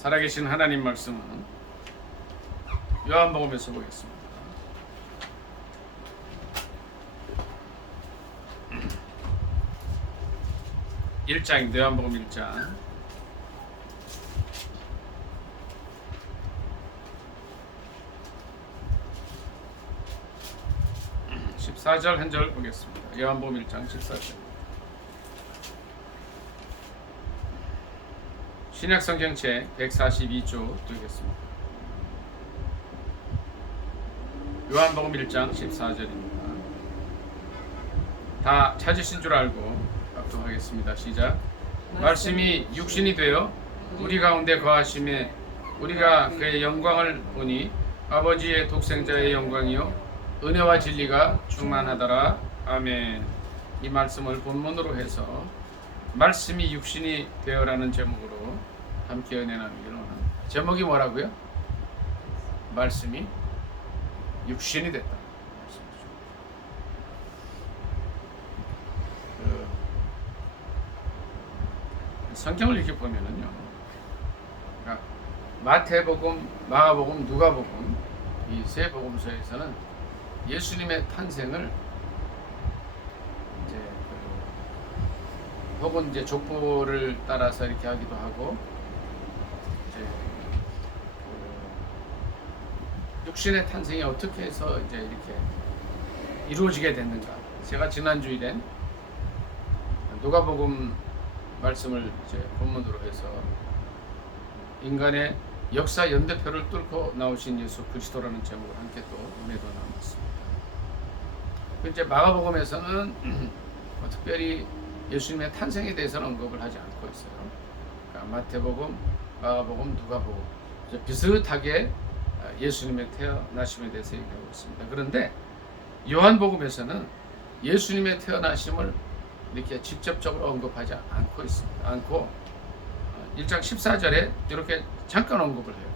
살아계신 하나님 말씀은 요한복음에서 보겠습니다. 1장인데 요한복음 1장 14절 한 절 보겠습니다. 요한복음 1장 14절. 신약성경책 142조 드리겠습니다. 요한복음 1장 14절입니다. 다 찾으신 줄 알고 합독하겠습니다. 시작. 말씀이 육신이 되어 우리 가운데 거하심에 우리가 그의 영광을 보니 아버지의 독생자의 영광이요 은혜와 진리가 충만하더라. 아멘. 이 말씀을 본문으로 해서 말씀이 육신이 되어라는 제목으로 함께 은혜 나누기를 원합니다. 제목이 뭐라고요? 말씀이 육신이 됐다. 성경을 이렇게 보면은요, 그러니까 마태복음, 마가복음, 누가복음 이 세 복음서에서는 예수님의 탄생을 이제 혹은 이제 족보를 따라서 이렇게 하기도 하고 이제 육신의 탄생이 어떻게 해서 이제 이렇게 이루어지게 됐는가. 제가 지난 주일에 누가복음 말씀을 이제 본문으로 해서 인간의 역사 연대표를 뚫고 나오신 예수 그리스도라는 제목으로 함께 또 은혜도 나눴습니다. 이제 마가복음에서는 특별히 예수님의 탄생에 대해서는 언급을 하지 않고 있어요. 그러니까 마태복음, 마가복음, 누가복음 이제 비슷하게 예수님의 태어나심에 대해서 얘기하고 있습니다. 그런데 요한복음에서는 예수님의 태어나심을 이렇게 직접적으로 언급하지 않고 있습니다. 않고 1장 14절에 이렇게 잠깐 언급을 해요.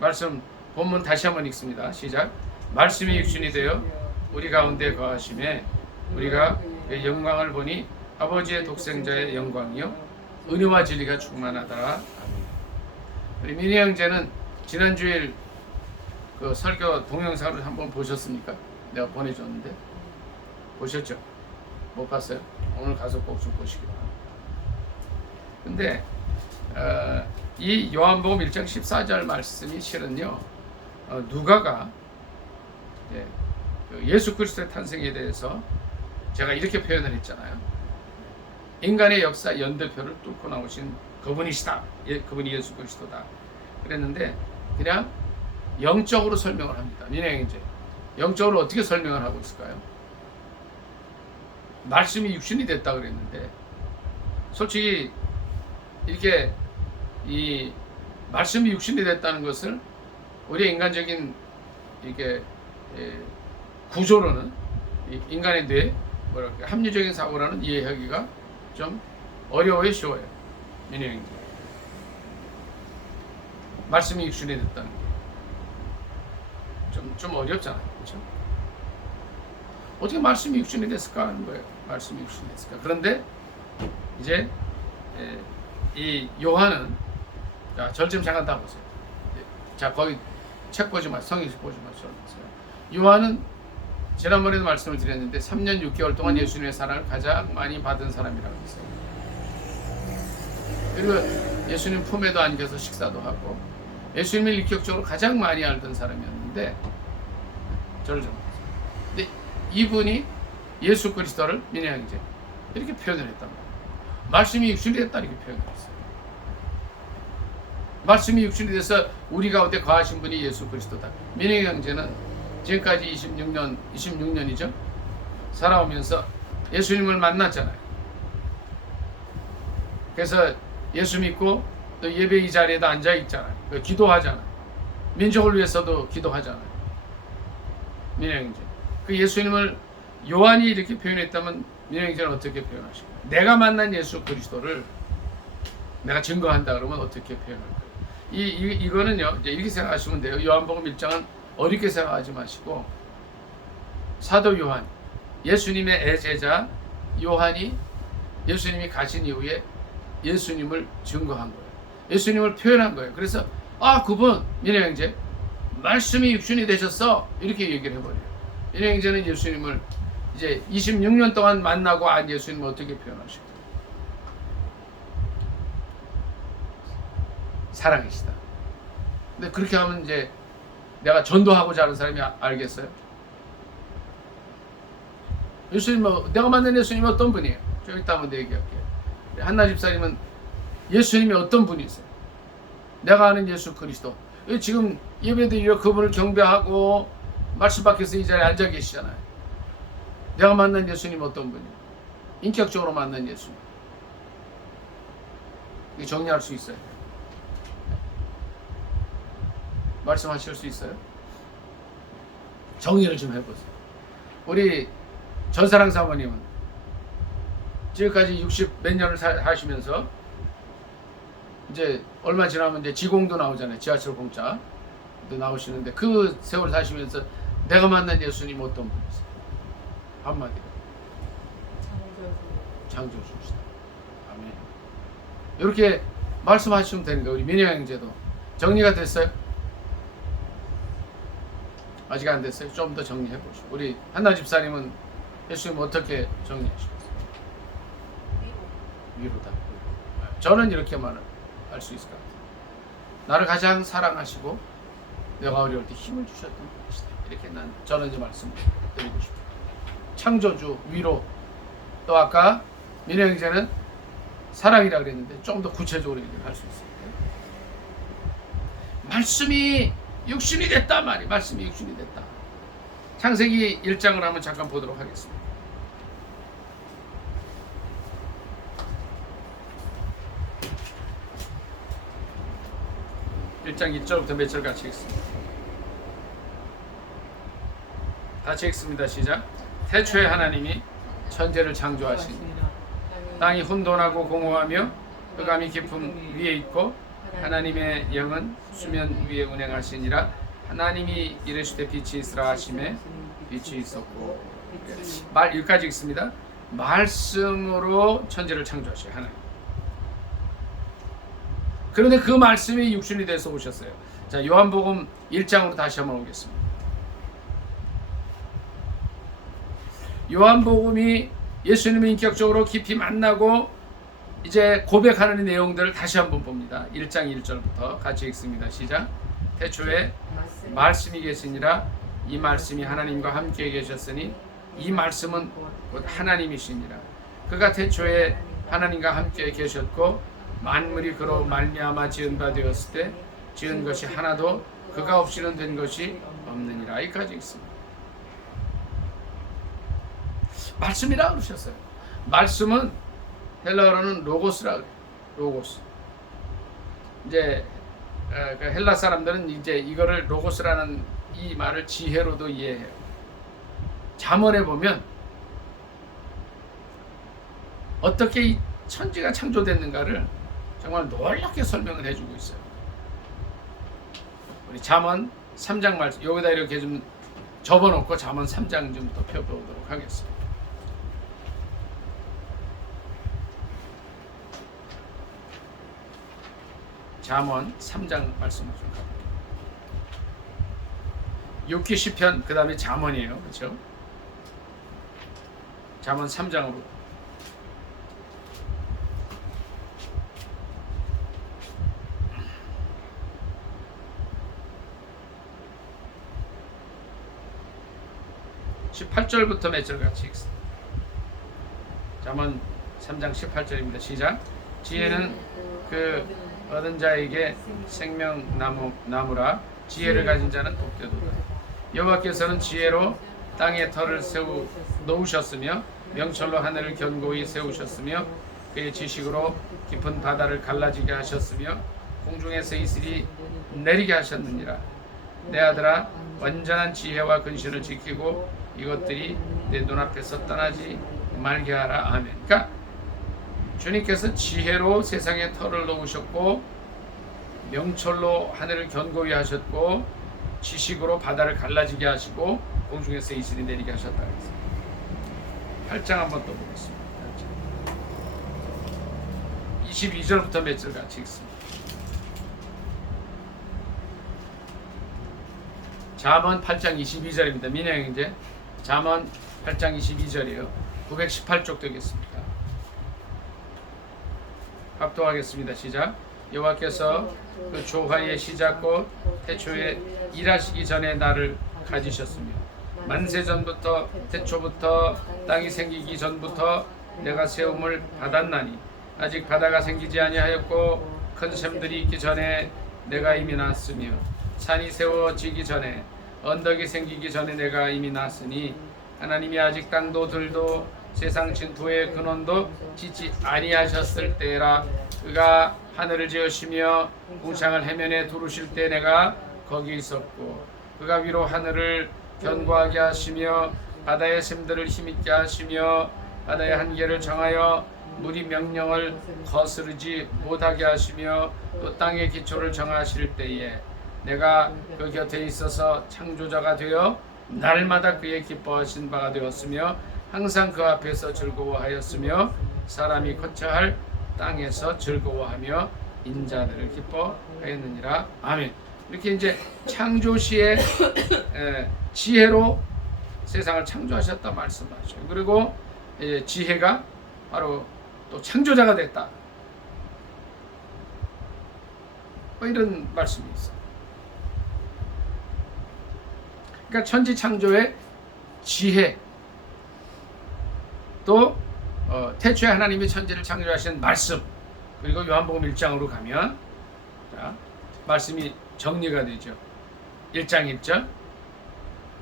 말씀 본문 다시 한번 읽습니다. 시작. 말씀이 육신이 되어 우리 가운데 거하심에 우리가 그의 영광을 보니 아버지의 독생자의 영광이요 은혜와 진리가 충만하더라. 우리 민희 형제는 지난주일 그 설교 동영상을 한번 보셨습니까? 내가 보내줬는데 보셨죠? 못 봤어요? 오늘 가서 꼭 좀 보시기 바랍니다. 근데 이 요한복음 1장 14절 말씀이 실은요 누가가 예수 그리스도의 탄생에 대해서 제가 이렇게 표현을 했잖아요. 인간의 역사 연대표를 뚫고 나오신 그분이시다. 그분이 예수 그리스도다. 그랬는데 그냥 영적으로 설명을 합니다. 이제 영적으로 어떻게 설명을 하고 있을까요? 말씀이 육신이 됐다 그랬는데 솔직히 이렇게 이 말씀이 육신이 됐다는 것을 우리의 인간적인 이렇게 구조로는 인간의 뇌 뭐랄까 합리적인 사고로는 이해하기가 좀 어려워요, 쉬워요. 민영이 말씀이 육신이 됐다는 게 좀 어렵잖아요, 그렇죠? 어떻게 말씀이 육신이 됐을까 하는 거예요. 말씀이 육신이 됐을까. 그런데 이제 이 요한은 자, 절 좀 잠깐 다 보세요. 자, 거기 책 보지 마세요. 성경 보지 마세요. 요한은 지난번에도 말씀을 드렸는데 3년 6개월 동안 예수님의 사랑을 가장 많이 받은 사람이라고 했어요. 그리고 예수님 품에도 안겨서 식사도 하고 예수님을 인격적으로 가장 많이 알던 사람이었는데 저를 좀 보세요. 근데 이분이 예수 그리스도를 민영이제 이렇게 표현을 했단 말이에요. 말씀이 육신이 됐다 이렇게 표현을 했어요. 말씀이 육신이 돼서 우리 가운데 거하신 분이 예수 그리스도다. 민영이 형제는 지금까지 26년이죠. 살아오면서 예수님을 만났잖아요. 그래서 예수 믿고 또 예배 이 자리에도 앉아 있잖아요. 기도하잖아요. 민족을 위해서도 기도하잖아요. 민영이 형제. 그 예수님을 요한이 이렇게 표현했다면 민영이 형제는 어떻게 표현하실까요? 내가 만난 예수 그리스도를 내가 증거한다 그러면 어떻게 표현할까요? 이거는요, 이제 이렇게 생각하시면 돼요. 요한복음 1장은 어렵게 생각하지 마시고, 사도 요한, 예수님의 애제자 요한이 예수님이 가신 이후에 예수님을 증거한 거예요. 예수님을 표현한 거예요. 그래서 그분 민혜 형제 말씀이 육신이 되셨어 이렇게 얘기를 해버려요. 민혜 형제는 예수님을 이제 26년 동안 만나고 예수님을 어떻게 표현하실까요? 사랑이시다. 근데 그렇게 하면 이제 내가 전도하고자 하는 사람이 알겠어요? 예수님, 내가 만난 예수님이 어떤 분이에요? 좀 이따 한번 얘기할게요. 한나 집사님은 예수님이 어떤 분이세요? 내가 아는 예수 그리스도. 지금 예배드리러 그분을 경배하고 말씀 밖에서 이 자리에 앉아 계시잖아요. 내가 만난 예수님 어떤 분이에요? 인격적으로 만난 예수님. 이거 정리할 수 있어요? 말씀하실 수 있어요? 정리를 좀 해보세요. 우리 전사랑 사모님은 지금까지 60 몇 년을 사시면서 이제 얼마 지나면 이제 지공도 나오잖아요. 지하철 공짜도 나오시는데 그 세월 사시면서 내가 만난 예수님 어떤 분이세요? 한마디로. 창조주시다. 아멘. 이렇게 말씀하시면 되는 거예요. 우리 민혜 형제도 정리가 됐어요? 아직 안 됐어요? 좀 더 정리해 보시죠. 우리 한나 집사님은 예수님 어떻게 정리하시겠어요? 위로다. 저는 이렇게만 알 수 있을 것 같아요. 나를 가장 사랑하시고 내가 어려울 때 힘을 주셨던 분이시다. 이렇게 저는 이제 말씀을 드리고 싶어요. 창조주, 위로. 또 아까 민혜 형제는 사랑이라 그랬는데 좀 더 구체적으로 얘기를 할 수 있어요. 말씀이 육신이 됐다 말이. 말씀이 육신이 됐다. 창세기 1장을 한번 잠깐 보도록 하겠습니다. 일장 1절부터 몇 절 같이 읽습니다. 같이 읽습니다. 시작. 태초에 하나님이 천지를 창조하시니 땅이 혼돈하고 공허하며 흑암이 깊음 위에 있고 하나님의 영은 수면 위에 운행하시니라. 하나님이 이르시되 빛이 있으라 하시매 빛이 있었고. 여기까지 읽습니다. 말씀으로 천지를 창조하셔요. 하나님. 그런데 그 말씀이 육신이 돼서 오셨어요. 자, 요한복음 1장으로 다시 한번 오겠습니다. 요한복음이 예수님을 인격적으로 깊이 만나고 이제 고백하는 내용들을 다시 한번 봅니다. 1장 1절부터 같이 읽습니다. 시작. 태초에 말씀이 계시니라. 이 말씀이 하나님과 함께 계셨으니 이 말씀은 곧 하나님이시니라. 그가 태초에 하나님과 함께 계셨고 만물이 그로 말미암아 지은 바 되었을 때 지은 것이 하나도 그가 없이는 된 것이 없느니라. 여기까지 읽습니다. 말씀이라 그러셨어요. 말씀은 헬라어로는 로고스라 그래요. 로고스. 이제 헬라 사람들은 이제 이거를 로고스라는 이 말을 지혜로도 이해해요. 잠언에 보면 어떻게 이 천지가 창조됐는가를 정말 놀랍게 설명을 해주고 있어요. 우리 잠언 3장 말씀 여기다 이렇게 좀 접어놓고 잠언 3장 좀 더 펴보도록 하겠습니다. 잠언 3장 말씀을 좀 가볼게요. 욥기 시편 그 다음에 잠언이에요. 그렇죠? 잠언 3장으로 18절부터 몇 절 같이 읽습니다. 잠언 3장 18절입니다. 시작. 지혜는 그 얻은 자에게 생명나무라. 지혜를 가진 자는 복되도다. 여호와께서는 지혜로 땅에 터를 놓으셨으며 명철로 하늘을 견고히 세우셨으며 그의 지식으로 깊은 바다를 갈라지게 하셨으며 공중에서 이슬이 내리게 하셨느니라. 내 아들아, 완전한 지혜와 근신을 지키고 이것들이 내 눈앞에서 떠나지 말게 하라. 아멘. 그러니까 주님께서 지혜로 세상에 터를 놓으셨고 명철로 하늘을 견고히 하셨고 지식으로 바다를 갈라지게 하시고 공중에서 이슬이 내리게 하셨다. 8장 한번 또 보겠습니다. 8장. 22절부터 몇 절 같이 읽습니다. 잠언 8장 22절입니다. 민영형제 잠언 8장 22절이에요. 918쪽 되겠습니다. 합독하겠습니다. 시작. 여호와께서 그 조화의 시작과 태초에 일하시기 전에 나를 가지셨으며 만세 전부터 태초부터 땅이 생기기 전부터 내가 세움을 받았나니 아직 바다가 생기지 아니하였고 큰 샘들이 있기 전에 내가 이미 났으며 산이 세워지기 전에 언덕이 생기기 전에 내가 이미 났으니 하나님이 아직 땅도 들도 세상 진토의 근원도 짓지 아니하셨을 때라. 그가 하늘을 지으시며 궁창을 해면에 두르실 때 내가 거기 있었고 그가 위로 하늘을 견고하게 하시며 바다의 샘들을 힘있게 하시며 바다의 한계를 정하여 물이 명령을 거스르지 못하게 하시며 또 땅의 기초를 정하실 때에 내가 그 곁에 있어서 창조자가 되어 날마다 그의 기뻐하신 바가 되었으며 항상 그 앞에서 즐거워하였으며 사람이 거처할 땅에서 즐거워하며 인자들을 기뻐하였느니라. 아멘. 이렇게 이제 창조시의 지혜로 세상을 창조하셨다 말씀하죠. 그리고 지혜가 바로 또 창조자가 됐다. 뭐 이런 말씀이 있어요. 그러니까 천지 창조의 지혜, 또 태초에 하나님이 천지를 창조하신 말씀, 그리고 요한복음 1장으로 가면 자, 말씀이 정리가 되죠. 1장 1절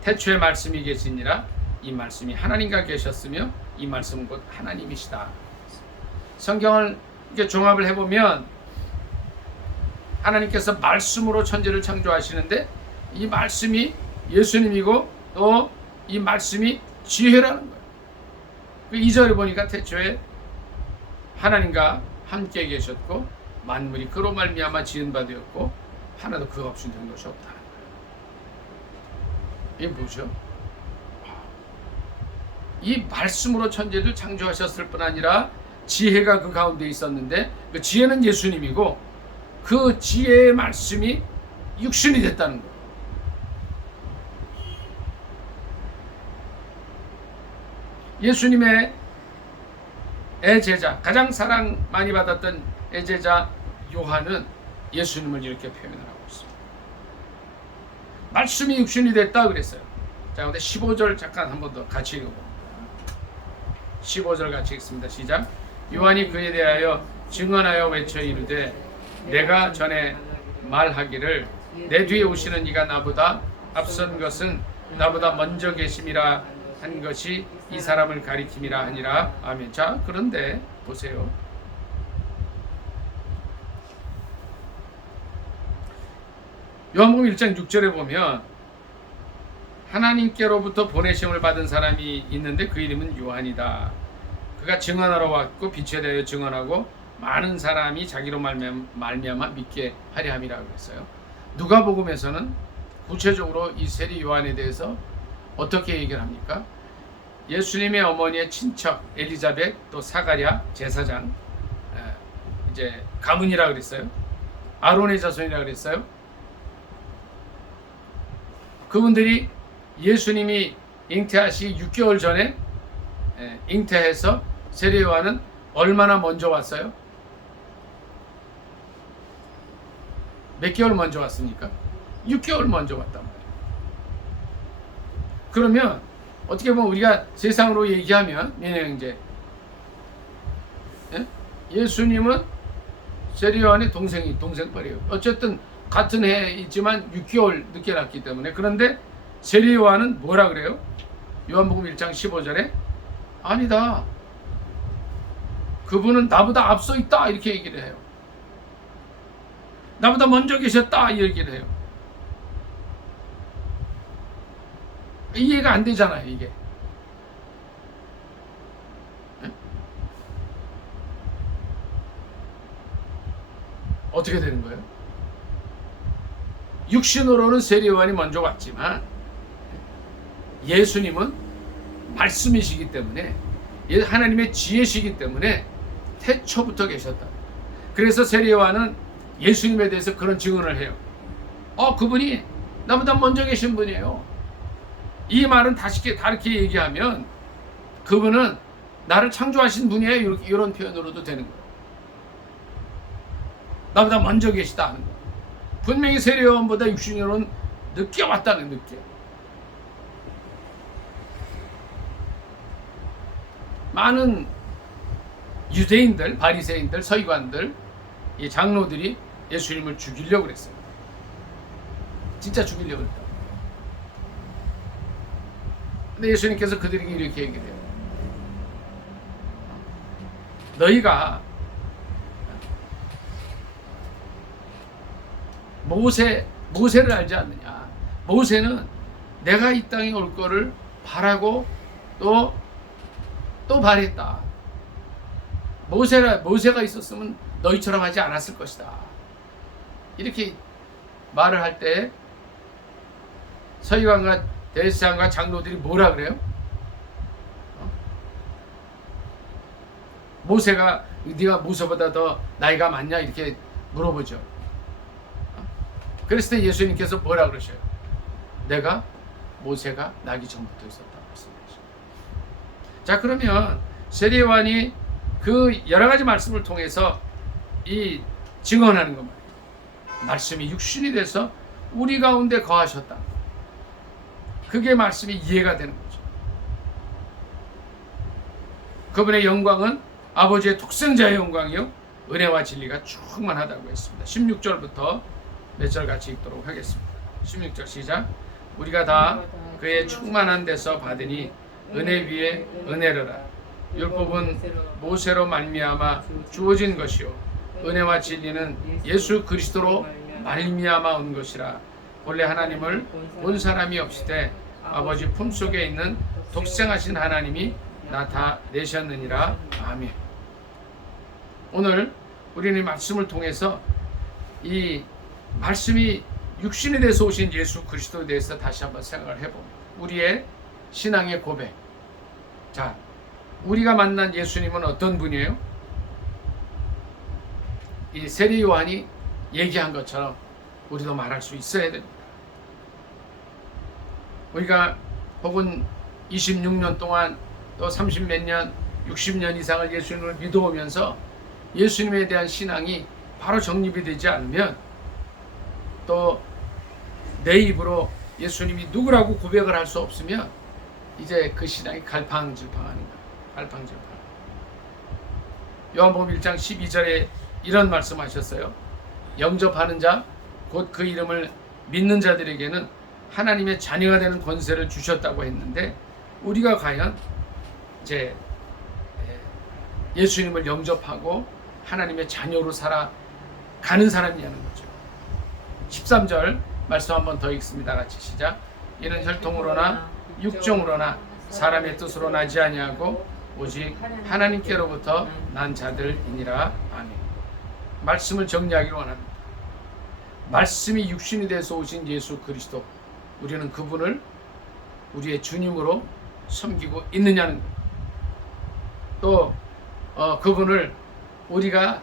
태초에 말씀이 계시니라. 이 말씀이 하나님과 계셨으며 이 말씀은 곧 하나님이시다. 성경을 이렇게 종합을 해보면 하나님께서 말씀으로 천지를 창조하시는데 이 말씀이 예수님이고 또 이 말씀이 지혜라는 거예요. 2절에 보니까 태초에 하나님과 함께 계셨고 만물이 그로 말미암아 지은 바 되었고 하나도 그가 없이 된 것이 없다는 거예요. 이게 뭐죠? 이 말씀으로 천지를 창조하셨을 뿐 아니라 지혜가 그 가운데 있었는데 그 지혜는 예수님이고 그 지혜의 말씀이 육신이 됐다는 거예요. 예수님의 애제자, 가장 사랑 많이 받았던 애제자 요한은 예수님을 이렇게 표현을 하고 있습니다. 말씀이 육신이 됐다 그랬어요. 자, 근데 15절 잠깐 한 번 더 같이 읽어봅니다. 15절 같이 읽습니다. 시작. 요한이 그에 대하여 증언하여 외쳐 이르되 내가 전에 말하기를 내 뒤에 오시는 이가 나보다 앞선 것은 나보다 먼저 계심이라 한 것이 이 사람을 가리킴이라 하니라. 아멘. 자, 그런데 보세요. 요한복음 1장 6절에 보면 하나님께로부터 보내심을 받은 사람이 있는데 그 이름은 요한이다. 그가 증언하러 왔고 빛에 대하여 증언하고 많은 사람이 자기로 말미암아 믿게 하려 함이라고 했어요. 누가복음에서는 구체적으로 이 세리 요한에 대해서 어떻게 얘기를 합니까? 예수님의 어머니의 친척 엘리자벳 또 사가랴 제사장 이제 가문이라 그랬어요. 아론의 자손이라 그랬어요. 그분들이 예수님이 잉태하시 6개월 전에 잉태해서 세례 요한은 얼마나 먼저 왔어요? 몇 개월 먼저 왔습니까? 6개월 먼저 왔단 말이에요. 그러면 어떻게 보면 우리가 세상으로 얘기하면 민영형제 예수님은 세례 요한의 동생뻘이에요. 어쨌든 같은 해이지만 6개월 늦게 났기 때문에. 그런데 세례 요한은 뭐라 그래요? 요한복음 1장 15절에 아니다, 그분은 나보다 앞서 있다 이렇게 얘기를 해요. 나보다 먼저 계셨다 이 얘기를 해요. 이해가 안 되잖아요 이게. 어떻게 되는 거예요? 육신으로는 세례 요한이 먼저 왔지만 예수님은 말씀이시기 때문에 하나님의 지혜시기 때문에 태초부터 계셨다. 그래서 세례 요한은 예수님에 대해서 그런 증언을 해요. 그분이 나보다 먼저 계신 분이에요. 이 말은 다르게 얘기하면 그분은 나를 창조하신 분이에요. 이런 표현으로도 되는 거예요. 나보다 먼저 계시다 하는 거예요. 분명히 세례요한보다 육신으로는 늦게 왔다는, 늦게. 많은 유대인들, 바리새인들, 서기관들, 이 장로들이 예수님을 죽이려고 그랬어요. 진짜 죽이려고 그랬다. 근데 예수님께서 그들에게 이렇게 얘기를 해요. 너희가 모세를 알지 않느냐. 모세는 내가 이 땅에 올 거를 바라고 또 바랬다. 모세가 있었으면 너희처럼 하지 않았을 것이다. 이렇게 말을 할 때 서기관과 대제사장과 장로들이 뭐라 그래요? 모세가 네가 모세보다 더 나이가 많냐 이렇게 물어보죠. 그랬을 때 예수님께서 뭐라 그러셔요? 내가 모세가 나기 전부터 있었다고 말씀하시죠. 자, 그러면 세례요한이 그 여러 가지 말씀을 통해서 이 증언하는 것 말이에요. 말씀이 육신이 돼서 우리 가운데 거하셨다. 그게 말씀이 이해가 되는 거죠. 그분의 영광은 아버지의 독생자의 영광이요 은혜와 진리가 충만하다고 했습니다. 16절부터 몇 절 같이 읽도록 하겠습니다. 16절 시작. 우리가 다 그의 충만한 데서 받으니 은혜 위에 은혜로라. 율법은 모세로 말미암아 주어진 것이요 은혜와 진리는 예수 그리스도로 말미암아 온 것이라. 본래 하나님을 본 사람이 없으되 아버지 품속에 있는 독생하신 하나님이 나타내셨느니라. 아멘. 오늘 우리는 이 말씀을 통해서 이 말씀이 육신이 돼서 오신 예수 그리스도에 대해서 다시 한번 생각을 해봅니다. 우리의 신앙의 고백. 자, 우리가 만난 예수님은 어떤 분이에요? 이 세례 요한이 얘기한 것처럼 우리도 말할 수 있어야 됩니다. 우리가 혹은 26년 동안 또 30몇 년, 60년 이상을 예수님을 믿어오면서 예수님에 대한 신앙이 바로 정립이 되지 않으면 또 내 입으로 예수님이 누구라고 고백을 할 수 없으면 이제 그 신앙이 갈팡질팡하는 거예요. 갈팡질팡. 요한복음 1장 12절에 이런 말씀하셨어요. 영접하는 자, 곧 그 이름을 믿는 자들에게는 하나님의 자녀가 되는 권세를 주셨다고 했는데 우리가 과연 이제 예수님을 영접하고 하나님의 자녀로 살아가는 사람이냐는 거죠. 13절 말씀 한번 더 읽습니다. 같이 시작. 이는 혈통으로나 육정으로나 사람의 뜻으로 나지 아니하고 오직 하나님께로부터 난 자들이니라. 아멘. 말씀을 정리하기를 원합니다. 말씀이 육신이 돼서 오신 예수 그리스도, 우리는 그분을 우리의 주님으로 섬기고 있느냐는 거예요. 또 그분을 우리가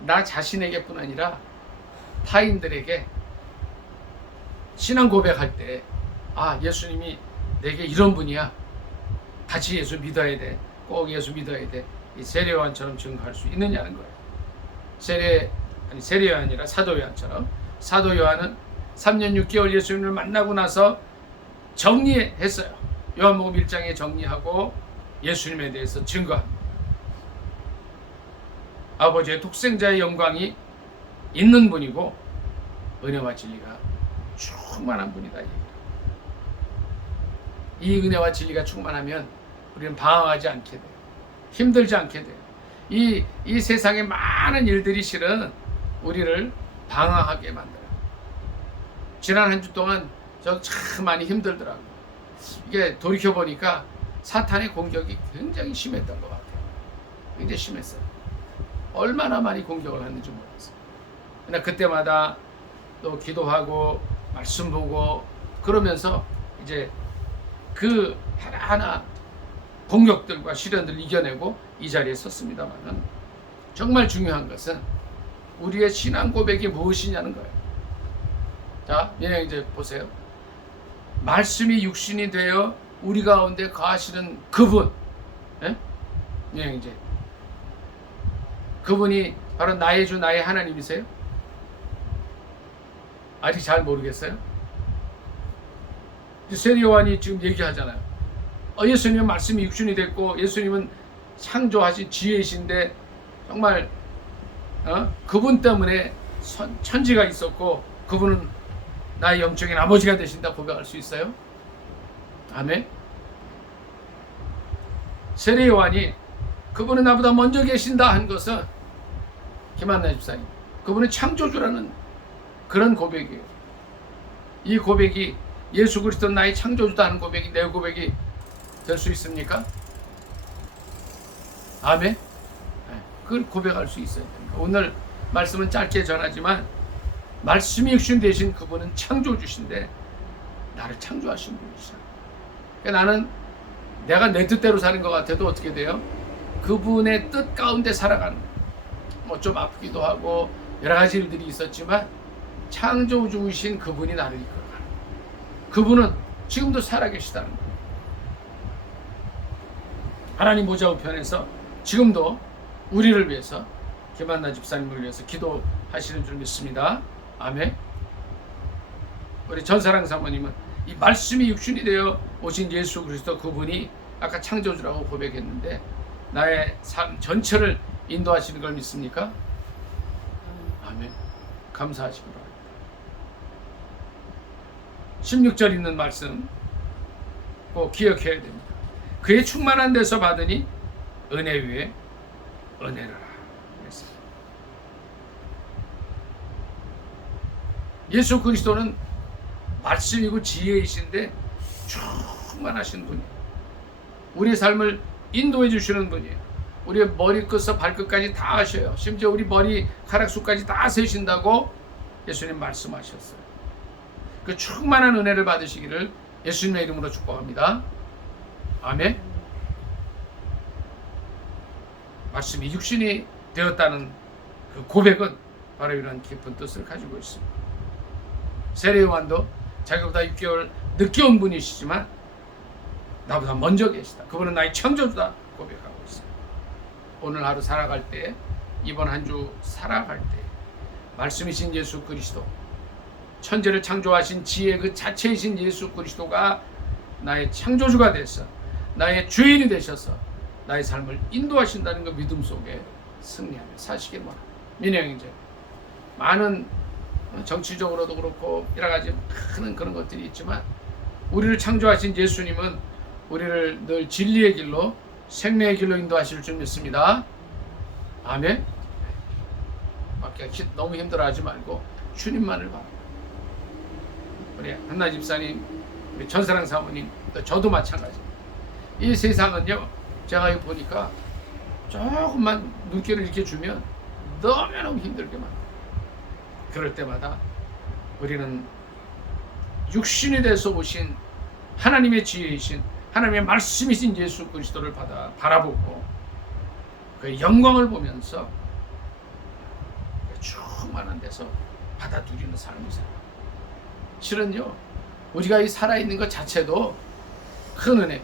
나 자신에게뿐 아니라 타인들에게 신앙 고백할 때 예수님이 내게 이런 분이야. 같이 예수 믿어야 돼. 꼭 예수 믿어야 돼. 이 세례 요한처럼 증거할 수 있느냐는 거예요. 세례 요한이 아니라 사도 요한처럼. 사도 요한은 3년 6개월 예수님을 만나고 나서 정리했어요. 요한복음 1장에 정리하고 예수님에 대해서 증거합니다. 아버지의 독생자의 영광이 있는 분이고 은혜와 진리가 충만한 분이다. 이 은혜와 진리가 충만하면 우리는 방황하지 않게 돼요. 힘들지 않게 돼요. 이 세상의 많은 일들이 실은 우리를 방황하게 만들어요. 지난 한 주 동안 저 참 많이 힘들더라고요. 이게 돌이켜보니까 사탄의 공격이 굉장히 심했던 것 같아요. 굉장히 심했어요. 얼마나 많이 공격을 했는지 모르겠어요. 그러나 그때마다 또 기도하고 말씀 보고 그러면서 이제 그 하나하나 공격들과 시련들을 이겨내고 이 자리에 섰습니다만 정말 중요한 것은 우리의 신앙 고백이 무엇이냐는 거예요. 자, 이제 보세요. 말씀이 육신이 되어 우리 가운데 거하시는 그분, 예? 이제 그분이 바로 나의 주 나의 하나님이세요? 아직 잘 모르겠어요? 세례 요한이 지금 얘기하잖아요. 예수님은 말씀이 육신이 됐고 예수님은 창조하신 지혜이신데 정말 그분 때문에 천지가 있었고 그분은 나의 영적인 아버지가 되신다 고백할 수 있어요? 아멘. 세례 요한이 그분은 나보다 먼저 계신다 한 것은 김한나 집사님, 그분은 창조주라는 그런 고백이에요. 이 고백이 예수 그리스도 나의 창조주다 하는 고백이 내 고백이 될 수 있습니까? 아멘. 그걸 고백할 수 있어야 됩니다. 오늘 말씀은 짧게 전하지만 말씀이 육신 되신 그분은 창조주신데 나를 창조하신 분이시다. 그러니까 나는 내가 내 뜻대로 사는 것 같아도 어떻게 돼요? 그분의 뜻 가운데 살아가는 거예요. 뭐 좀 아프기도 하고 여러 가지 일들이 있었지만 창조주이신 그분이 나를 이끌어가는 거예요. 그분은 지금도 살아계시다는 거예요. 하나님 보좌 우편에서 지금도 우리를 위해서 김한나 집사님을 위해서 기도하시는 줄 믿습니다. 아멘. 우리 전사랑 사모님은 이 말씀이 육신이 되어 오신 예수 그리스도 그분이 아까 창조주라고 고백했는데 나의 삶 전체를 인도하시는 걸 믿습니까? 아멘. 감사하시기 바랍니다. 16절 있는 말씀 꼭 기억해야 됩니다. 그의 충만한 데서 받으니 은혜 위에 은혜라. 예수 그리스도는 말씀이고 지혜이신데 충만하신 분이에요. 우리의 삶을 인도해 주시는 분이에요. 우리의 머리끝에서 발끝까지 다 하셔요. 심지어 우리 머리카락수까지 다 세신다고 예수님 말씀하셨어요. 그 충만한 은혜를 받으시기를 예수님의 이름으로 축복합니다. 아멘. 말씀이 육신이 되었다는 그 고백은 바로 이런 깊은 뜻을 가지고 있습니다. 세례 요한도 자기보다 6개월 늦게 온 분이시지만 나보다 먼저 계시다. 그분은 나의 창조주다 고백하고 있어요. 오늘 하루 살아갈 때, 이번 한 주 살아갈 때 말씀이신 예수 그리스도, 천지를 창조하신 지혜 그 자체이신 예수 그리스도가 나의 창조주가 돼서 나의 주인이 되셔서 나의 삶을 인도하신다는 그 믿음 속에 승리하며 사시길 바랍니다. 민영 형제, 많은 정치적으로도 그렇고 여러 가지 많은 그런 것들이 있지만 우리를 창조하신 예수님은 우리를 늘 진리의 길로 생명의 길로 인도하실 줄 믿습니다. 아멘. 너무 힘들어하지 말고 주님만을 바랍니다. 우리 한나 집사님, 우리 전사랑 사모님, 저도 마찬가지입니다. 이 세상은요, 제가 보니까 조금만 눈길을 이렇게 주면 너무너무 힘들게 만들어요. 그럴 때마다 우리는 육신이 돼서 오신 하나님의 지혜이신 하나님의 말씀이신 예수 그리스도를 바라보고 그 영광을 보면서 충만한 데서 받아 누리는 삶을 살아요. 실은요, 우리가 이 살아있는 것 자체도 큰 은혜.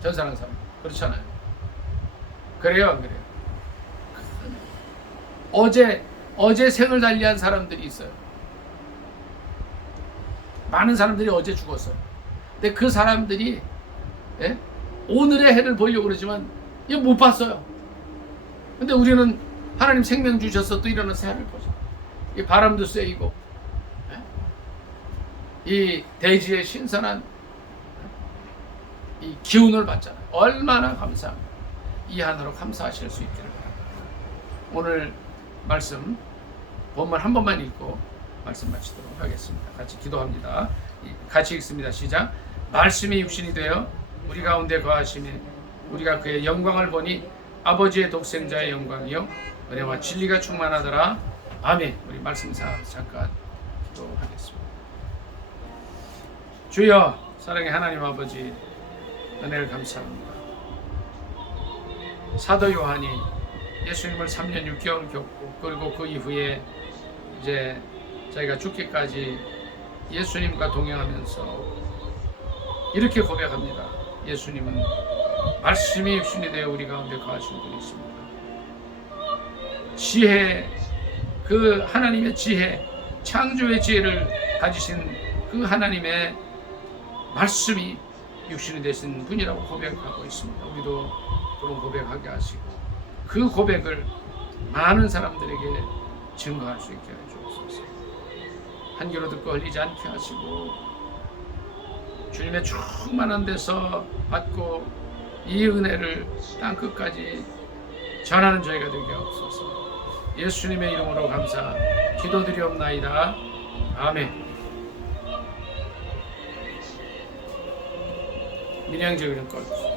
전사랑 삶 그렇잖아요. 그래요, 안 그래요? 어제 생을 달리한 사람들이 있어요. 많은 사람들이 어제 죽었어요. 근데 그 사람들이 오늘의 해를 보려고 그러지만 이거 못 봤어요. 근데 우리는 하나님 생명 주셔서 또 일어나서 해를 보죠. 이 바람도 쐬이고 이 대지의 신선한 이 기운을 받잖아요. 얼마나 감사합니다. 이 하나로 감사하실 수 있기를 바랍니다. 오늘 말씀 본문 한 번만 읽고 말씀 마치도록 하겠습니다. 같이 기도합니다. 같이 읽습니다. 시작. 말씀이 육신이 되어 우리 가운데 거하시니 우리가 그의 영광을 보니 아버지의 독생자의 영광이요 은혜와 진리가 충만하더라. 아멘. 우리 말씀사 잠깐 기도하겠습니다. 주여, 사랑의 하나님 아버지, 은혜를 감사합니다. 사도 요한이 예수님을 3년 6개월 겪고 그리고 그 이후에 이제 자기가 죽기까지 예수님과 동행하면서 이렇게 고백합니다. 예수님은 말씀이 육신이 되어 우리 가운데 거하신 분이십니다. 지혜, 그 하나님의 지혜, 창조의 지혜를 가지신 그 하나님의 말씀이 육신이 되신 분이라고 고백하고 있습니다. 우리도 그런 고백하게 하시고 그 고백을 많은 사람들에게 증거할 수 있게 해주옵소서. 한 귀로 듣고 흘리지 않게 하시고 주님의 충만한 데서 받고 이 은혜를 땅끝까지 전하는 저희가 되게 하옵소서. 예수님의 이름으로 감사 기도드리옵나이다. 아멘. 민영적 이름 꺼주세요.